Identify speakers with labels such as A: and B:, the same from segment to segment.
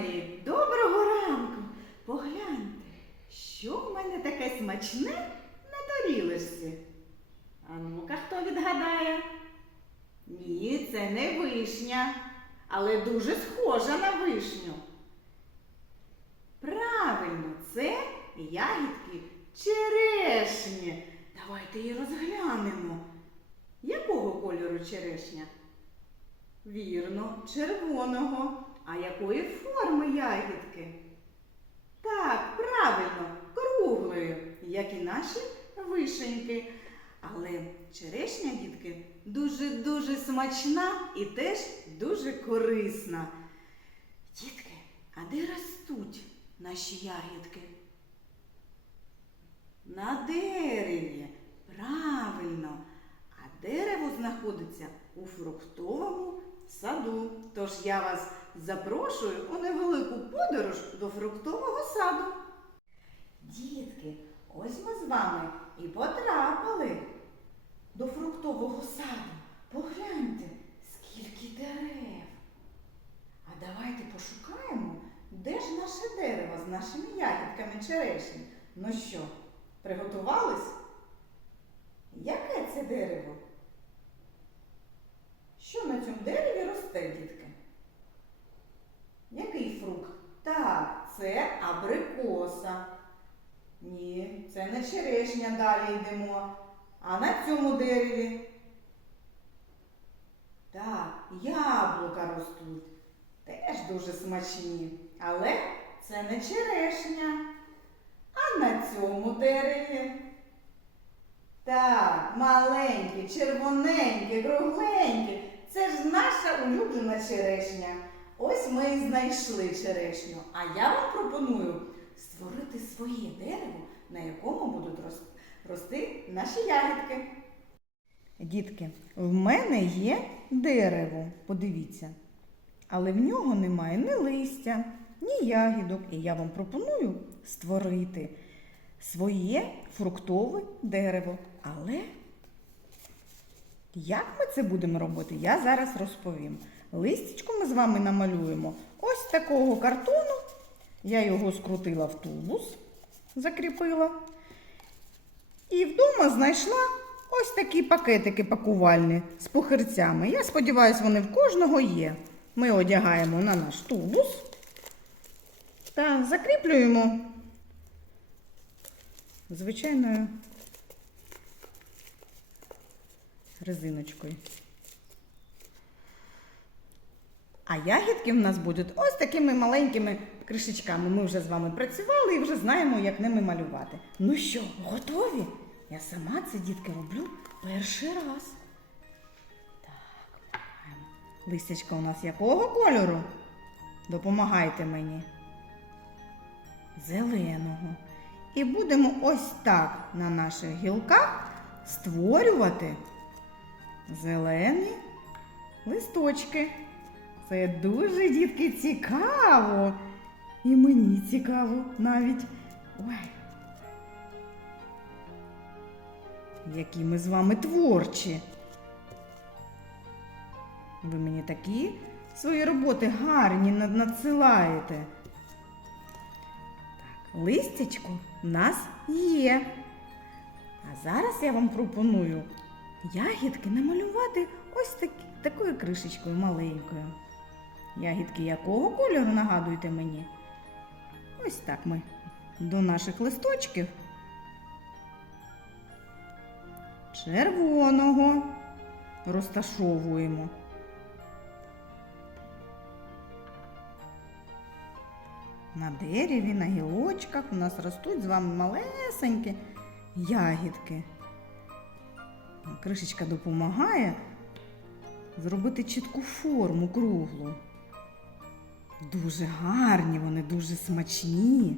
A: мої, доброго ранку! Погляньте, що в мене таке смачне на тарілочці. А ну-ка, хто відгадає? Ні, це не вишня, але дуже схожа на вишню. Правильно, це ягідки черешні. Давайте її розглянемо. Якого кольору черешня? Вірно, червоного якої форми ягідки? Так, правильно, круглої, як і наші вишеньки. Але черешня, дітки, дуже-дуже смачна і теж дуже корисна. Дітки, а де ростуть наші ягідки? На дереві. Правильно. А дерево знаходиться у фруктовому саду. Тож я вас запрошую у невелику подорож до фруктового саду. Дітки, ось ми з вами і потрапили до фруктового саду. Погляньте, скільки дерев. А давайте пошукаємо, де ж наше дерево з нашими ягідками черешні. Ну що, приготувались? Яке це дерево? Що на цьому дереві росте, дітки? Який фрукт? Так, це абрикоса. Ні, це не черешня далі йдемо. А на цьому дереві? Так, яблука ростуть. Теж дуже смачні. Але це не черешня. А на цьому дереві? Так, маленькі, червоненькі, кругленькі. Це ж наша улюблена черешня. Ось ми і знайшли черешню. А я вам пропоную створити своє дерево, на якому будуть рос- рости наші ягідки. Дітки, в мене є дерево, подивіться. Але в нього немає ні листя, ні ягідок. І я вам пропоную створити своє фруктове дерево. Але як ми це будемо робити, я зараз розповім. Листячко ми з вами намалюємо ось такого картону. Я його скрутила в тубус, закріпила. І вдома знайшла ось такі пакетики пакувальні з пухирцями. Я сподіваюся, вони в кожного є. Ми одягаємо на наш тубус та закріплюємо звичайною резиночкою. А ягідки в нас будуть ось такими маленькими кришечками. Ми вже з вами працювали і вже знаємо, як ними малювати. Ну що, готові? Я сама це, дітки, роблю перший раз. Так, листячка у нас якого кольору? Допомагайте мені. Зеленого. І будемо ось так на наших гілках створювати зелені листочки. Це дуже, дітки, цікаво. І мені цікаво навіть. Ой. Які ми з вами творчі. Ви мені такі свої роботи гарні надсилаєте. Так, листячко в нас є. А зараз я вам пропоную ягідки намалювати ось такі, такою кришечкою маленькою. Ягідки якого кольору нагадуйте мені? Ось так ми до наших листочків. Червоного розташовуємо. На дереві, на гілочках у нас ростуть з вами малесенькі ягідки. Кришечка допомагає зробити чітку форму круглу. Дуже гарні, вони дуже смачні.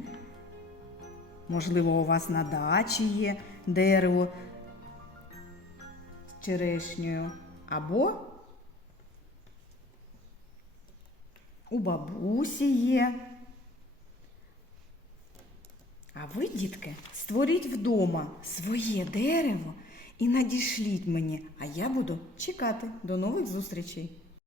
A: Можливо, у вас на дачі є дерево з черешнею. Або у бабусі є. А ви, дітки, створіть вдома своє дерево і надішліть мені, а я буду чекати. До нових зустрічей!